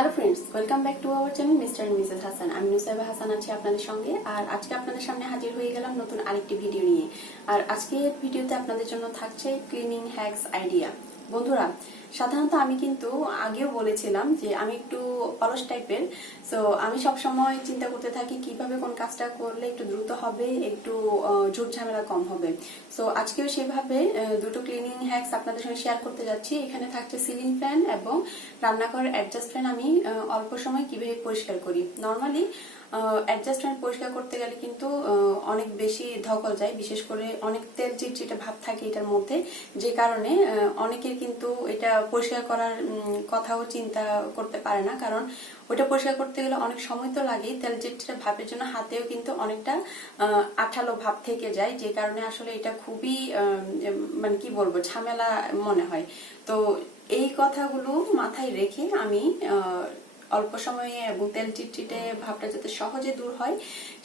Hello friends, welcome back to our channel Mr and Mrs Hasan. আমি নুসাইবা হাসান আছি আপনাদের সঙ্গে। আর আজকে আপনাদের সামনে হাজির হয়ে গেলাম নতুন আরেকটি ভিডিও নিয়ে। আর আজকের ভিডিওতে আপনাদের জন্য থাকছে ক্লিনিং হ্যাকস আইডিয়া। বন্ধুরা, সাধারণত আমি কিন্তু আগেও বলেছিলাম যে আমি একটু অলস টাইপের। সো আমি সবসময় চিন্তা করতে থাকি কিভাবে কোন কাজটা করলে একটু দ্রুত হবে, একটু ঝুট ঝামেলা কম হবে। সো আজকেও সেভাবে দুটো ক্লিনিং হ্যাকস আপনাদের সঙ্গে শেয়ার করতে যাচ্ছি। এখানে থাকছে সিলিং ফ্যান এবং রান্নাঘরের অ্যাডজাস্ট ফ্যান আমি অল্প সময় কিভাবে পরিষ্কার করি। নর্মালি অ্যাডজাস্ট ফ্যান পরিষ্কার করতে গেলে কিন্তু অনেক বেশি ধকল যায়, বিশেষ করে অনেক তেল চিটচিটে ভাব থাকে এটার মধ্যে, যে কারণে অনেকের কিন্তু এটা পরিষ্কার করার কথাও চিন্তা করতে পারে না। কারণ ওটা পরিষ্কার করতে গেলে অনেক সময় তো লাগেই, তেল চিটচিটে ভাবের জন্য হাতেও কিন্তু অনেকটা আঠালো ভাব থেকে যায়, যে কারণে আসলে এটা খুবই মানে কি বলবো ঝামেলা মনে হয়। তো এই কথাগুলো মাথায় রেখে আমি অল্প সময়ে এবং তেল চিটচিটে ভাবটা যাতে সহজে দূর হয়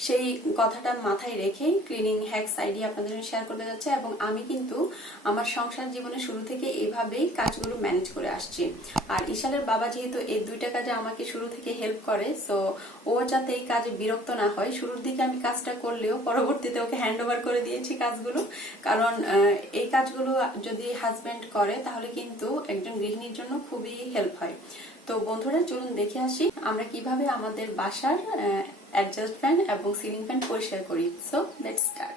সেই কথাটা মাথায় রেখেই ক্লিনিং হ্যাকস আইডিয়া আপনাদের সঙ্গে শেয়ার করতে যাচ্ছে। এবং আমি কিন্তু আমার সংসার জীবনের শুরু থেকে এইভাবেই কাজগুলো ম্যানেজ করে আসছি। আর ইশালের বাবা যেহেতু এই দুইটা কাজে আমাকে শুরু থেকে হেল্প করে, সো ও যাতে এই কাজে বিরক্ত না হয়, শুরুর দিকে আমি কাজটা করলেও পরবর্তীতে ওকে হ্যান্ড ওভার করে দিয়েছি কাজগুলো। কারণ এই কাজগুলো যদি হাজবেন্ড করে তাহলে কিন্তু একজন গৃহিণীর জন্য খুবই হেল্প হয়। তো বন্ধুরা, চলুন দেখে আসি আমরা কিভাবে আমাদের বাসার অ্যাডজাস্ট ফ্যান এবং সিলিং ফ্যান পরিষ্কার করি। So let's start.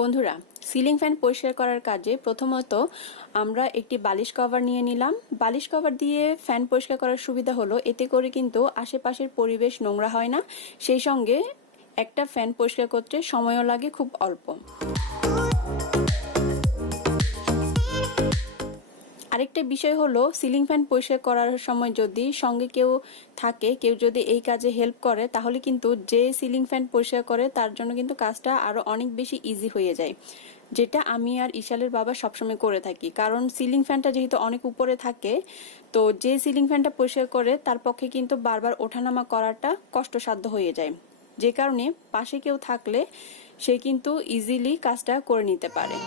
বন্ধুরা, সিলিং ফ্যান পরিষ্কার করার কাজে প্রথমত আমরা একটি বালিশ কভার নিয়ে নিলাম। বালিশ কভার দিয়ে ফ্যান পরিষ্কার করার সুবিধা হলো এতে করে কিন্তু আশেপাশের পরিবেশ নোংরা হয় না, সেই সঙ্গে একটা ফ্যান পরিষ্কার করতে সময়ও লাগে খুব অল্প। আরেকটা বিষয় হলো সিলিং ফ্যান পরিষ্কার করার সময় যদি সঙ্গে কেউ থাকে, কেউ যদি এই কাজে হেল্প করে, তাহলে কিন্তু যে সিলিং ফ্যান পরিষ্কার করে তার জন্য কিন্তু কাজটা আরো অনেক বেশি ইজি হয়ে যায়, যেটা আমি আর ইশালের বাবা সবসময় করে থাকি। কারণ সিলিং ফ্যানটা যেহেতু অনেক উপরে থাকে, তো যে সিলিং ফ্যানটা পরিষ্কার করে তার পক্ষে কিন্তু বারবার ওঠানামা করাটা কষ্টসাধ্য হয়ে যায়, যে কারণে পাশে কেউ থাকলে সে কিন্তু ইজিলি কাজটা করে নিতে পারে।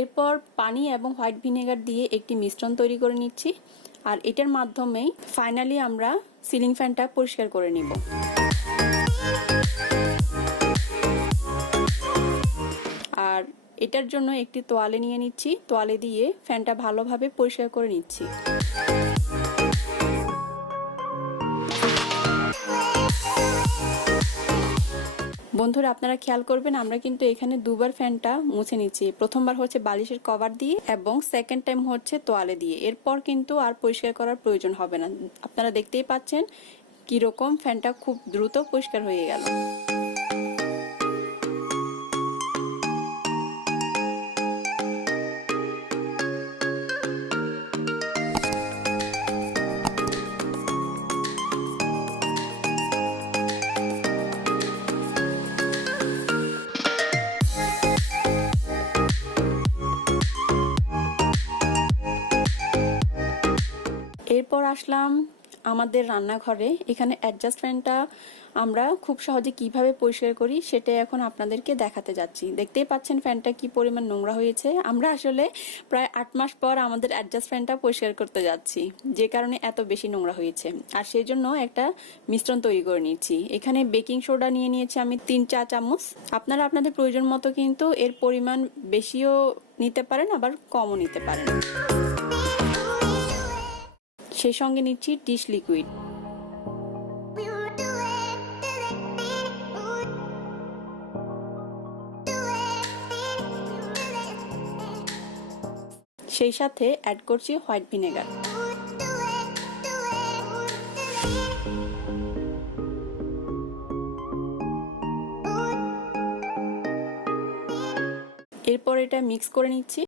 এরপর পানি এবং হোয়াইট ভিনেগার দিয়ে একটি মিশ্রণ তৈরি করে নিচ্ছি, আর এটার মাধ্যমেই ফাইনালি আমরা সিলিং ফ্যানটা পরিষ্কার করে নিব। আর এটার জন্য একটি তোয়ালে নিয়ে নিচ্ছি, তোয়ালে দিয়ে ফ্যানটা ভালোভাবে পরিষ্কার করে নিচ্ছি। বন্ধুরা, আপনারা খেয়াল করবেন আমরা কিন্তু এখানে দুবার ফ্যানটা মুছে নিচ্ছি। প্রথমবার হচ্ছে বালিশের কভার দিয়ে এবং সেকেন্ড টাইম হচ্ছে তোয়ালে দিয়ে। এরপর কিন্তু আর পরিষ্কার করার প্রয়োজন হবে না। আপনারা দেখতেই পাচ্ছেন কিরকম ফ্যানটা খুব দ্রুত পরিষ্কার হয়ে গেল। এরপর আসলাম আমাদের রান্নাঘরে। এখানে অ্যাডজাস্ট ফ্যানটা আমরা খুব সহজে কিভাবে পরিষ্কার করি সেটা এখন আপনাদেরকে দেখাতে যাচ্ছি। দেখতেই পাচ্ছেন ফ্যানটা কি পরিমাণ নোংরা হয়েছে। আমরা আসলে প্রায় 8 মাস পর আমাদের অ্যাডজাস্ট ফ্যানটা পরিষ্কার করতে যাচ্ছি, যে কারণে এত বেশি নোংরা হয়েছে। আর সেই জন্য একটা মিশ্রণ তৈরি করে নিচ্ছি। এখানে বেকিং সোডা নিয়ে নিয়েছি আমি 3 চা চামচ। আপনারা আপনাদের প্রয়োজন মতো কিন্তু এর পরিমাণ বেশিও নিতে পারেন, আবার কমও নিতে পারেন। সেই সঙ্গে নিচ্ছি ডিশ লিকুইড। সেই সাথে অ্যাড করছি হোয়াইট ভিনেগার। এরপর এটা মিক্স করে নিচ্ছি।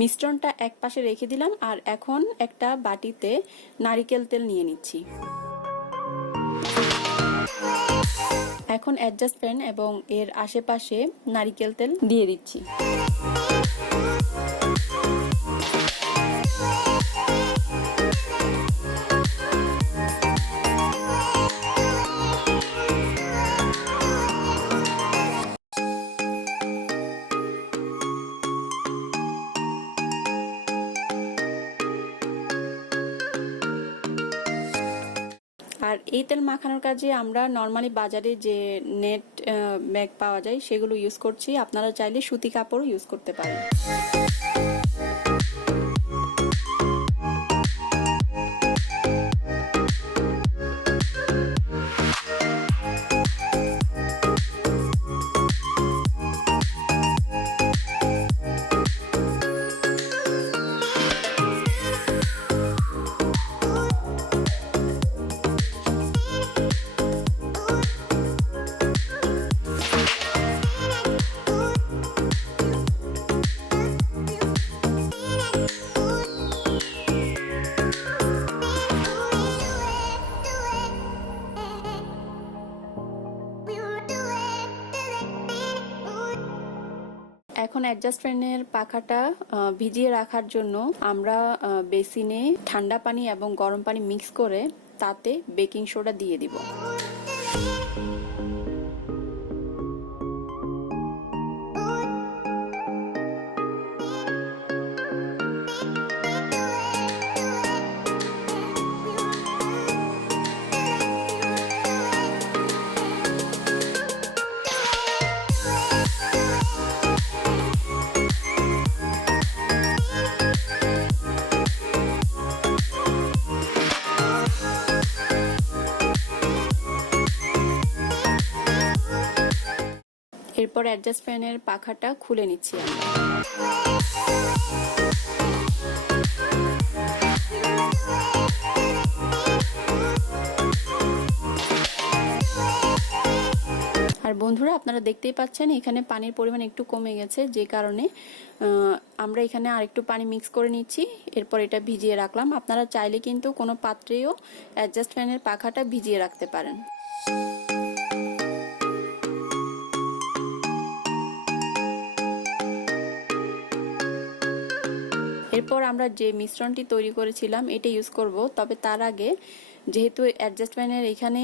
মিশ্রণটা এক পাশে রেখে দিলাম আর এখন একটা বাটিতে নারিকেল তেল নিয়ে নিচ্ছি। এখন অ্যাডজাস্ট ফ্যান এবং এর আশেপাশে নারিকেল তেল দিয়ে দিচ্ছি। আর এই তেল মাখানোর কাজে আমরা নর্মালি বাজারে যে নেট ব্যাগ পাওয়া যায় সেগুলো ইউজ করছি, আপনারা চাইলে সুতি কাপড়ও ইউজ করতে পারেন। এখন অ্যাডজাস্ট ফ্যানের পাখাটা ভিজিয়ে রাখার জন্য আমরা বেসিনে ঠান্ডা পানি এবং গরম পানি মিক্স করে তাতে বেকিং সোডা দিয়ে দিব। এরপর অ্যাডজাস্ট ফ্যানের পাখাটা খুলে নিচ্ছি আমরা। আর বন্ধুরা আপনারা দেখতেই পাচ্ছেন এখানে পানির পরিমাণ একটু কমে গেছে, যে কারণে আমরা এখানে আরেকটু পানি মিক্স করে নিচ্ছি। এরপর এটা ভিজিয়ে রাখলাম। আপনারা চাইলে কিন্তু কোনো পাত্রেও অ্যাডজাস্ট ফ্যানের পাখাটা ভিজিয়ে রাখতে পারেন। এরপর আমরা যে মিশ্রণটি তৈরি করেছিলাম এটা ইউজ করব, তবে তার আগে যেহেতু অ্যাডজাস্ট ফ্যানের এখানে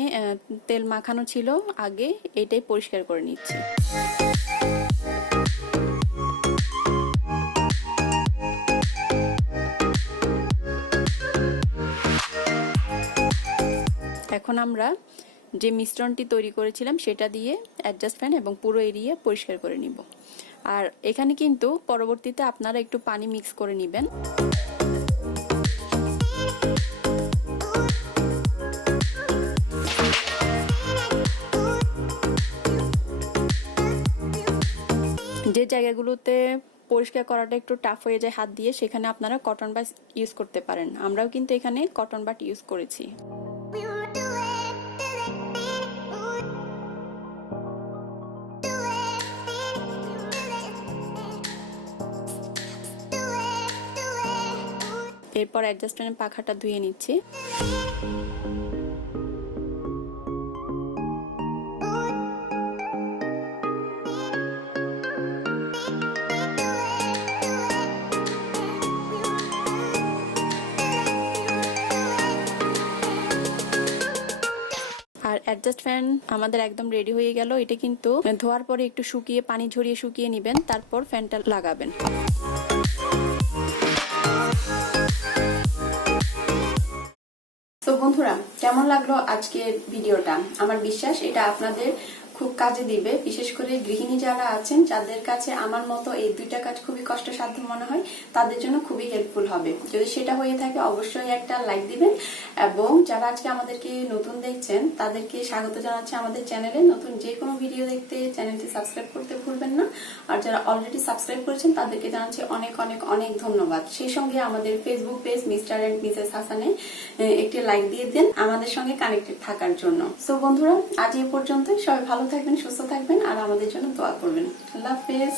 তেল মাখানো ছিল, আগে এটাই পরিষ্কার করে নিচ্ছি। এখন আমরা যে মিশ্রণটি তৈরি করেছিলাম সেটা দিয়ে অ্যাডজাস্ট ফ্যান এবং পুরো এরিয়া পরিষ্কার করে নিব। আর এখানে কিন্তু পরবর্তীতে আপনারা একটু পানি মিক্স করে নেবেন। যে জায়গাগুলোতে পরিষ্কার করাটা একটু টাফ হয়ে যায় হাত দিয়ে, সেখানে আপনারা কটন বাড ইউজ করতে পারেন। আমরাও কিন্তু এখানে কটন বাড ইউজ করেছি। এরপর অ্যাডজাস্ট ফ্যানের পাখাটা ধুয়ে নিচ্ছি। আর অ্যাডজাস্ট ফ্যান আমাদের একদম রেডি হয়ে গেল। এটা কিন্তু ধোয়ার পরে একটু শুকিয়ে পানি ঝরিয়ে শুকিয়ে নেবেন, তারপর ফ্যানটা লাগাবেন। তো বন্ধুরা, কেমন লাগলো আজকের ভিডিওটা? আমার বিশ্বাস এটা আপনাদের খুব কাজে দিবে, বিশেষ করে গৃহিণী যারা আছেন যাদের কাছে আমার মতো এই দুইটা কাজ খুবই কষ্টসাধ্য মনে হয় তাদের জন্য খুবই হেল্পফুল হবে। যদি সেটা হয়ে থাকে অবশ্যই একটা লাইক দিবেন, এবং যারা আজকে আমাদেরকে নতুন দেখছেন তাদেরকে স্বাগত জানাচ্ছি আমাদের চ্যানেলে। নতুন যে কোনো ভিডিও দেখতে চ্যানেলটি সাবস্ক্রাইব করতে ভুলবেন না, আর যারা অলরেডি সাবস্ক্রাইব করেছেন তাদেরকে জানাচ্ছি অনেক অনেক অনেক ধন্যবাদ। সেই সঙ্গে আমাদের Facebook page mister and Mrs হাসানে একটি লাইক দিয়ে দেন আমাদের সঙ্গে কানেক্টেড থাকার জন্য। সো বন্ধুরা, আজ এই পর্যন্তই। সবাই ভালো থাকবেন, সুস্থ থাকবেন, আর আমাদের জন্য দোয়া করবেন। আল্লাহ হাফেজ।